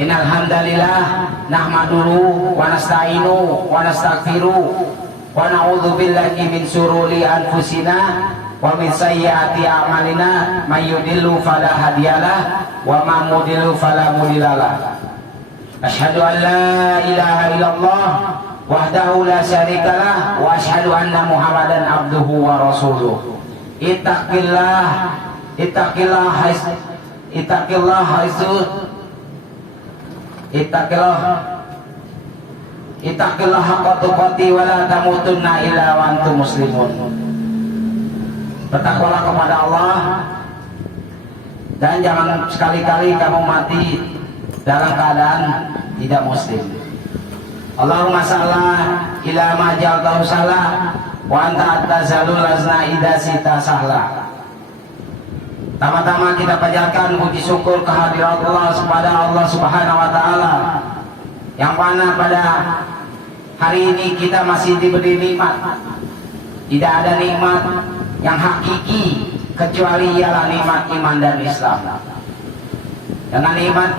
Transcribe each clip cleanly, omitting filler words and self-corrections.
Innal hamdalillah nahmaduhu wa nasta'inu wa nastaghfiruh wa na'udzu billahi min syururi anfusina wa min sayyiati a'malina may yudillu fala hadiyalah wa man mudillu fala mudhillalah. Asyhadu an la ilaha illallah wahdahu la syarikalah wa asyhadu anna Muhammadan abduhu wa rasuluh. Ittaqillah haqqa tuqati wa la tamutunna illa wa antum muslimun. Bertakwalah kepada Allah dan jangan sekali-kali kamu mati dalam keadaan tidak muslim. Allahumma sallah ila ma ja'altahu salah wa anta atazalul lazna idza sita sahla. Tama-tama kita panjatkan puji syukur kehadirat Allah kepada Allah Subhanahu wa taala yang mana pada hari ini kita masih diberi nikmat. Tidak ada nikmat yang hakiki kecuali ialah nikmat iman dan Islam. Dengan nikmat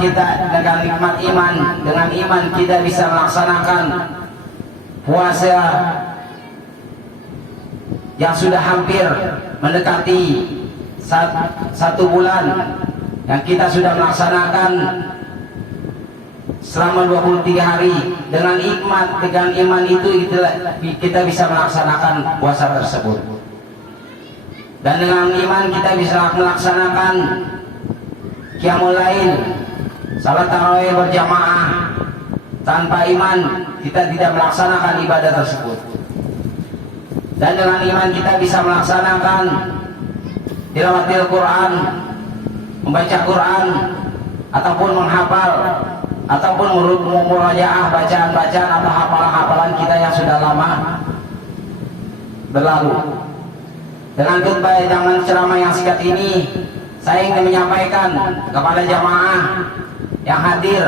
iman, dengan iman kita bisa melaksanakan puasa yang sudah hampir mendekati satu bulan yang kita sudah melaksanakan selama 23 hari. Dengan iman itu kita bisa melaksanakan puasa tersebut, dan dengan iman kita bisa melaksanakan qiyamul lail, salat tarawih berjamaah. Tanpa iman kita tidak melaksanakan ibadah tersebut. Dan dengan iman kita bisa melaksanakan tilawatil Quran, membaca Quran, ataupun menghafal, ataupun murajaah bacaan-bacaan atau hafalan-hafalan kita yang sudah lama berlalu. Dengan khutbah dengan ceramah yang singkat ini, saya ingin menyampaikan kepada jamaah yang hadir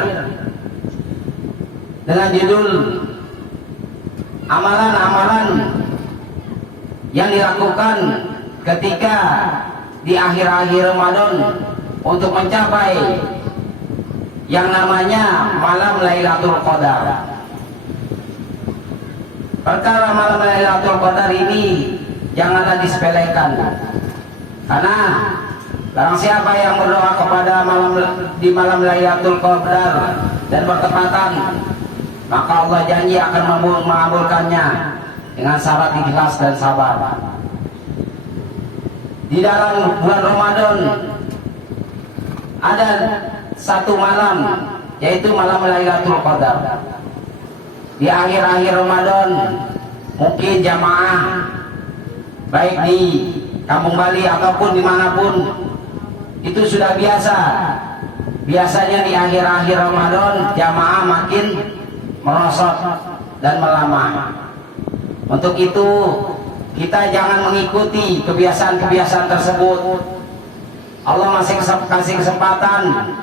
dengan judul amalan-amalan yang dilakukan ketika di akhir-akhir Ramadan untuk mencapai yang namanya malam Lailatul Qadar. Perkara malam Lailatul Qadar ini janganlah disepelekan, karena barang siapa yang berdoa kepada di malam Lailatul Qadar dan bertepatan, maka Allah janji akan mengabulkannya dengan syarat ikhlas dan sabar. Di dalam bulan Ramadan ada satu malam, yaitu malam Lailatul Qadar. Di akhir-akhir Ramadan mungkin jamaah baik di Kampung Bali ataupun dimanapun itu sudah biasa. Biasanya di akhir-akhir Ramadan jamaah makin merosot dan melamah. Untuk itu kita jangan mengikuti kebiasaan-kebiasaan tersebut. Allah masih kasih kesempatan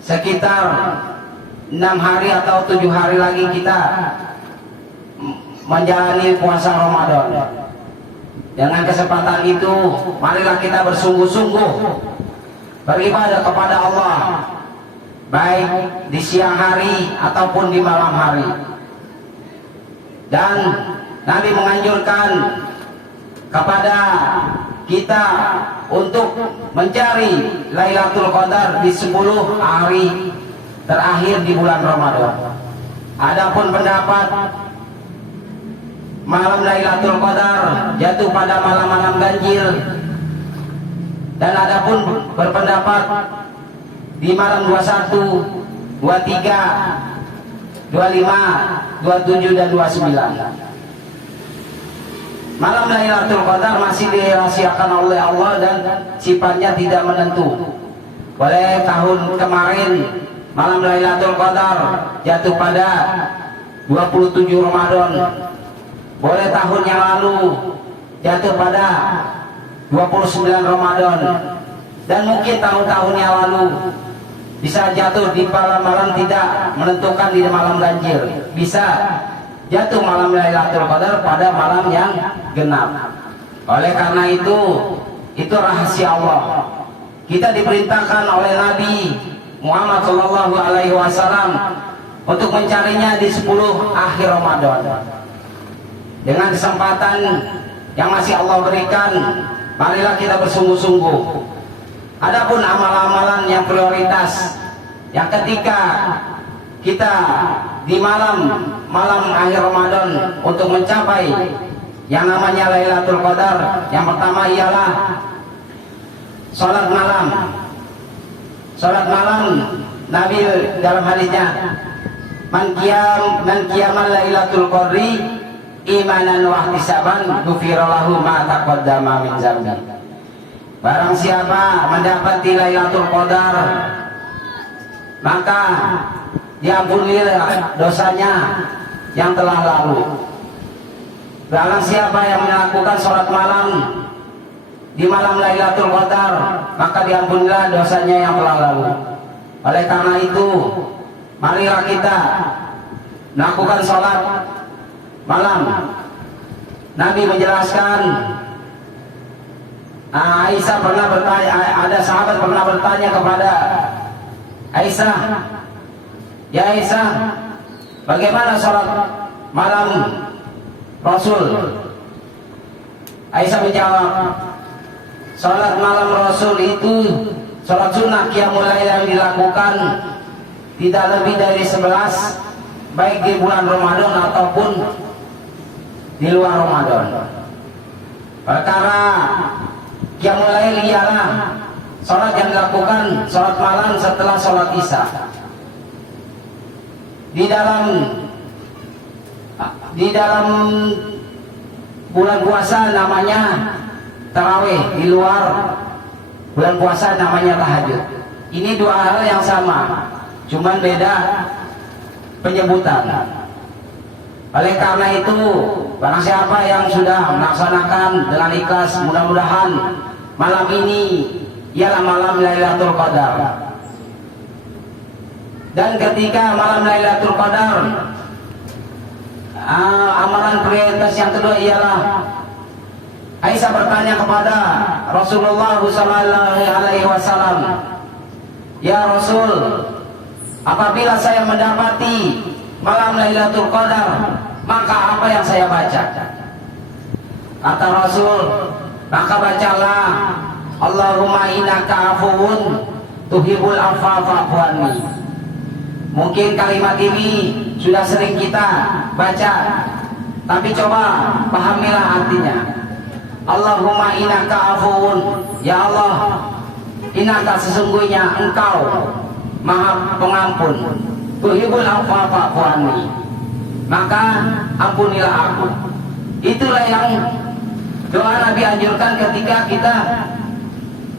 sekitar 6 hari atau 7 hari lagi kita menjalani puasa Ramadan. Dengan kesempatan itu, marilah kita bersungguh-sungguh beribadah kepada Allah, baik di siang hari ataupun di malam hari. Dan Nabi menganjurkan kepada kita untuk mencari Lailatul Qadar di 10 hari terakhir di bulan Ramadan. Adapun pendapat malam Lailatul Qadar jatuh pada malam-malam ganjil, dan adapun berpendapat di malam 21, 23, 25, 27 dan 29. Malam Lailatul Qadar masih dirahasiakan oleh Allah dan sifatnya tidak menentu. Boleh tahun kemarin malam Lailatul Qadar jatuh pada 27 Ramadan. Boleh tahun yang lalu jatuh pada 29 Ramadan. Dan mungkin tahun-tahun yang lalu bisa jatuh di malam-malam tidak menentukan di malam ganjil. Bisa jatuh malam Lailatul Qadar pada malam yang genap. Oleh karena itu rahasia Allah. Kita diperintahkan oleh Nabi Muhammad Shallallahu Alaihi Wasallam untuk mencarinya di 10 akhir Ramadan. Dengan kesempatan yang masih Allah berikan, marilah kita bersungguh-sungguh. Adapun amalan-amalan yang prioritas, yang ketika kita di malam akhir Ramadan untuk mencapai yang namanya Lailatul Qadar, yang pertama ialah sholat malam. Sholat malam, Nabi dalam hadisnya, man qiyamal Lailatul Qadri imanan wa ihtisaban ghufira lahu ma taqaddama min dzambi. Barang siapa mendapati Lailatul Qadar, maka diampunilah dosanya yang telah lalu. Barang siapa yang melakukan sholat malam di malam Lailatul Qadar, maka diampunilah dosanya yang telah lalu. Oleh karena itu, marilah kita melakukan sholat malam. Nabi menjelaskan, Aisyah pernah bertanya, ada sahabat pernah bertanya kepada Aisyah, ya Aisyah, bagaimana sholat malam Rasul? Aisyah menjawab, sholat malam Rasul itu sholat sunnah qiyamul lail yang dilakukan tidak lebih dari 11, baik di bulan Ramadan ataupun di luar Ramadan. Perkara qiyamul lail ialah sholat yang dilakukan sholat malam setelah sholat Isya. Di dalam bulan puasa namanya tarawih, di luar bulan puasa namanya tahajud. Ini dua hal yang sama, cuman beda penyebutan. Oleh karena itu, barang siapa yang sudah melaksanakan dengan ikhlas, mudah-mudahan malam ini ialah malam Lailatul Qadar. Dan ketika malam Lailatul Qadar, amalan prioritas yang kedua ialah Aisyah bertanya kepada Rasulullah SAW, ya Rasul, apabila saya mendapati malam Lailatul Qadar, maka apa yang saya baca? Kata Rasul, maka bacalah Allahumma innaka afuwun tuhibbul afwa fa'fu anni. Mungkin kalimat ini sudah sering kita baca, tapi coba pahamilah artinya. Allahumma innaka afuwun, ya Allah, innaka sesungguhnya engkau maha pengampun, tuhibbul afwa fa'fu anni, maka ampunilah aku. Itulah yang doa Nabi anjurkan ketika kita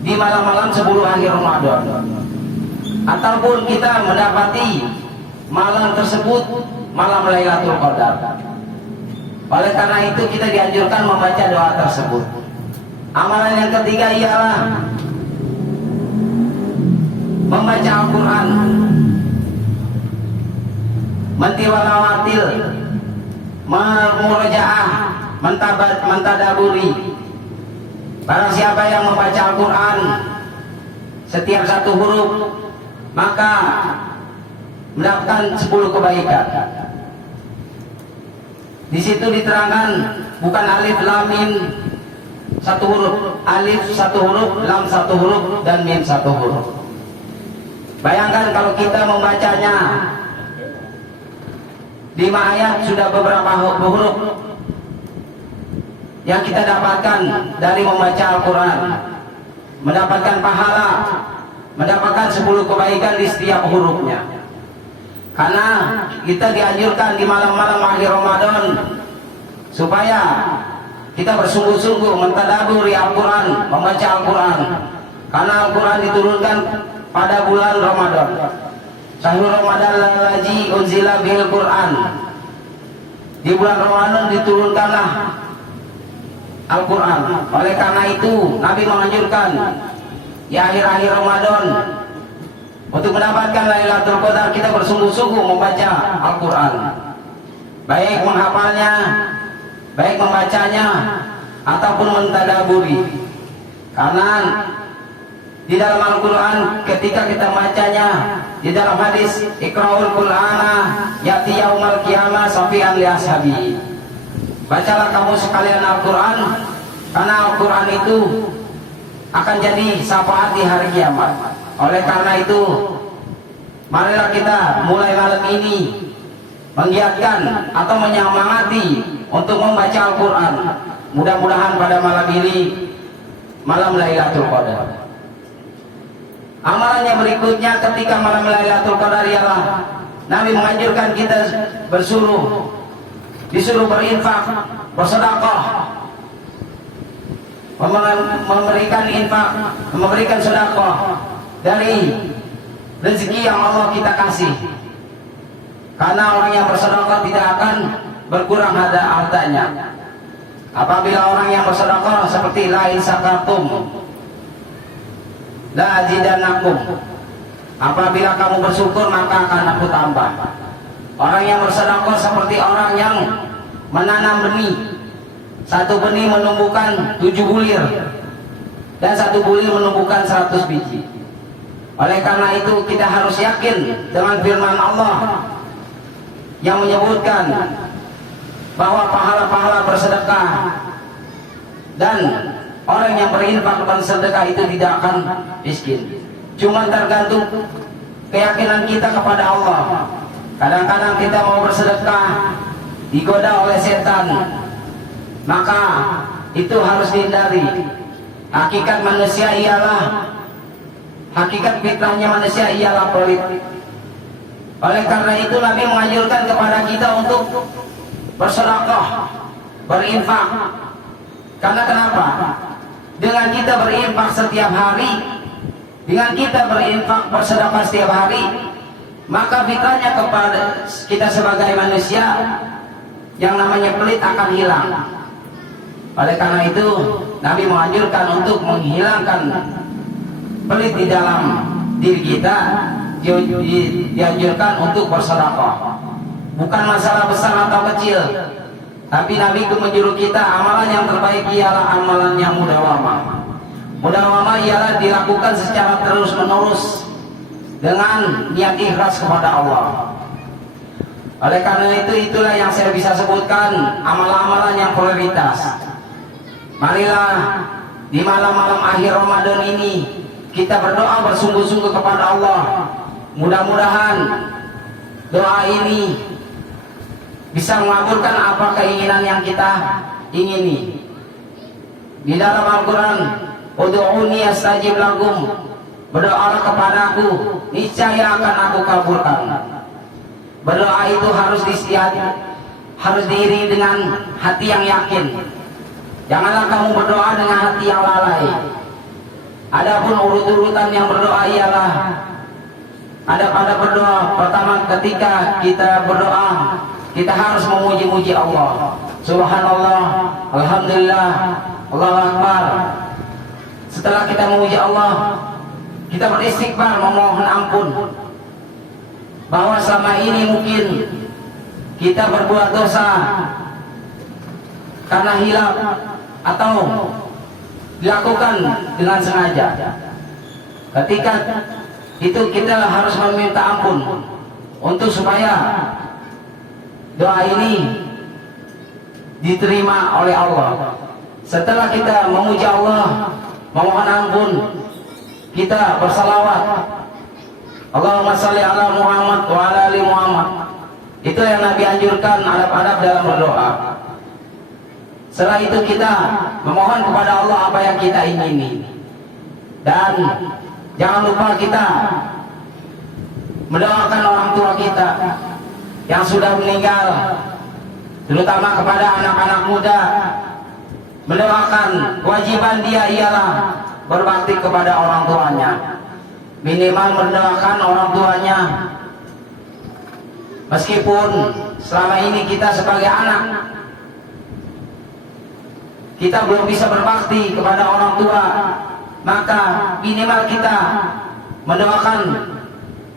di malam-malam 10 akhir Ramadan, ataupun kita mendapati malam tersebut malam Lailatul Qadar. Oleh karena itu kita dianjurkan membaca doa tersebut. Amalan yang ketiga ialah membaca Al-Quran, mentiwalawatil, murajaah, mentadaburi. Barang siapa yang membaca Al-Quran setiap satu huruf, maka mendapatkan 10 kebaikan. Di situ diterangkan bukan alif lam mim satu huruf, alif satu huruf, lam satu huruf, dan mim satu huruf. Bayangkan kalau kita membacanya 5 ayat sudah beberapa huruf yang kita dapatkan dari membaca Al-Quran, mendapatkan pahala, mendapatkan 10 kebaikan di setiap hurufnya. Karena kita dianjurkan di malam-malam akhir Ramadan supaya kita bersungguh-sungguh mentadaburi Al-Quran, membaca Al-Quran. Karena Al-Quran diturunkan pada bulan Ramadan. Syahrul Ramadan allazi unzila bihil Quran. Di bulan Ramadan diturunkanlah Al-Quran. Oleh karena itu Nabi menganjurkan di akhir-akhir Ramadan untuk mendapatkan Lailatul Qadar kita bersungguh-sungguh membaca Al-Quran, baik menghafalnya, baik membacanya, ataupun mentadaburi. Karena Di dalam Al-Quran ketika kita bacanya, di dalam hadis Iqra'ul Qur'ana ya'ti yaumal qiyamah syafi'an li ashabi. Bacalah kamu sekalian Al-Quran, karena Al-Quran itu akan jadi syafaat di hari kiamat. Oleh karena itu, marilah kita mulai malam ini menggiatkan atau menyemangati untuk membaca Al-Quran. Mudah-mudahan pada malam ini, malam Lailatul Qadar. Amalan yang berikutnya ketika malam Lailatul Qadar ialah Nabi menganjurkan kita disuruh berinfak, bersedekah, memberikan infak, memberikan sedekah dari rezeki yang Allah kita kasih. Karena orang yang bersedekah tidak akan berkurang hartanya. Apabila orang yang bersedekah seperti lain sakatum la azidannakum, apabila kamu bersyukur maka akan aku tambah. Orang yang bersedekah seperti orang yang menanam benih. Satu benih menumbuhkan 7 bulir dan satu bulir menumbuhkan 100 biji. Oleh karena itu kita harus yakin dengan firman Allah yang menyebutkan bahwa pahala-pahala bersedekah dan orang yang berinfak dan sedekah itu tidak akan miskin. Cuma tergantung keyakinan kita kepada Allah. Kadang-kadang kita mau bersedekah digoda oleh setan, maka itu harus dihindari. Hakikat fitrahnya manusia ialah pelit. Oleh karena itu Nabi menganjurkan kepada kita untuk bersedekah, berinfak. Karena kenapa? Dengan kita berinfak setiap hari, dengan kita berinfak bersedekah setiap hari, maka fitrahnya kepada kita sebagai manusia yang namanya pelit akan hilang. Oleh karena itu Nabi menganjurkan untuk menghilangkan pelit di dalam diri kita, dianjurkan untuk bersedekah. Bukan masalah besar atau kecil, tapi Nabi itu menyuruh kita amalan yang terbaik ialah amalan yang mudawamah. Mudawamah ialah dilakukan secara terus menerus dengan niat ikhlas kepada Allah. Oleh karena itu itulah yang saya bisa sebutkan amalan-amalan yang prioritas. Marilah di malam-malam akhir Ramadan ini kita berdoa bersungguh-sungguh kepada Allah. Mudah-mudahan doa ini bisa mengabulkan apa keinginan yang kita ingini. Di dalam Al-Quran, ud'uni astajib lakum, berdoalah kepadaku, niscaya akan aku kabulkan. Berdoa itu harus diiringi dengan hati yang yakin. Janganlah kamu berdoa dengan hati yang lalai. Adapun urut-urutan yang berdoa ialah ada berdoa pertama, ketika kita berdoa kita harus memuji-muji Allah. Subhanallah, alhamdulillah, Allahu Akbar. Setelah kita memuji Allah, kita beristighfar, memohon ampun bahwa selama ini mungkin kita berbuat dosa karena hilaf atau dilakukan dengan sengaja. Ketika itu kita harus meminta ampun untuk supaya doa ini diterima oleh Allah. Setelah kita memuji Allah, memohon ampun, kita bersalawat, Allahumma shalli ala Muhammad wa ala ali Muhammad. Itu yang Nabi anjurkan, adab-adab dalam berdoa. Setelah itu kita memohon kepada Allah apa yang kita ingini. Dan jangan lupa kita mendoakan orang tua kita yang sudah meninggal, terutama kepada anak-anak muda. Mendoakan, kewajiban dia ialah berbakti kepada orang tuanya. Minimal mendoakan orang tuanya. Meskipun selama ini kita sebagai anak, kita belum bisa berbakti kepada orang tua, maka minimal kita mendoakan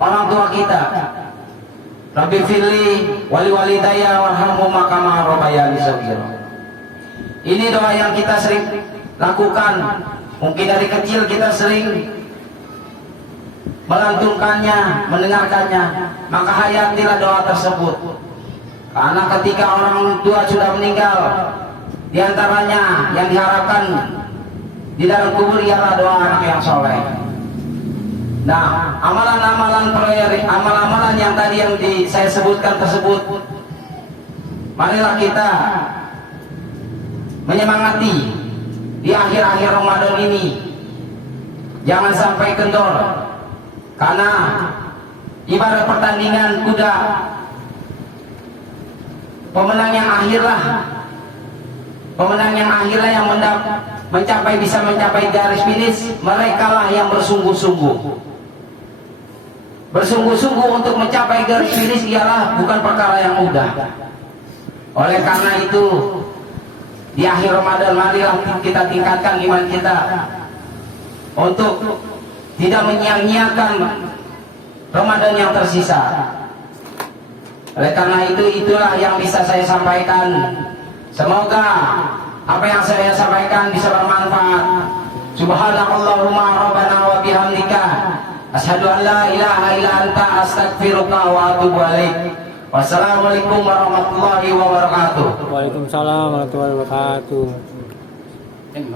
orang tua kita. Rabbi firli wali walidayya warhamhuma kama rabbayani shaghira. Ini doa yang kita sering lakukan. Mungkin dari kecil kita sering melantunkannya, mendengarkannya, maka hayatilah doa tersebut. Karena ketika orang tua sudah meninggal, di antaranya yang diharapkan di dalam kubur ialah doa anak yang soleh. Nah, amalan-amalan yang tadi saya sebutkan tersebut, marilah kita menyemangati di akhir-akhir Ramadan ini. Jangan sampai kendor, karena ibarat pertandingan kuda, pemenang yang akhirlah yang bisa mencapai garis finish. Merekalah yang bersungguh-sungguh untuk mencapai garis finish ialah bukan perkara yang mudah. Oleh karena itu, di akhir Ramadan marilah kita tingkatkan iman kita untuk tidak menyia-nyiakan Ramadan yang tersisa. Oleh karena itu, itulah yang bisa saya sampaikan. Semoga apa yang saya sampaikan bisa bermanfaat. Subhanakallahumma rabbana wa bihamdika asyhadu an la ilaha illa anta astaghfiruka wa atubu ilaik. Wassalamualaikum warahmatullahi wabarakatuh. Waalaikumsalam warahmatullahi wabarakatuh.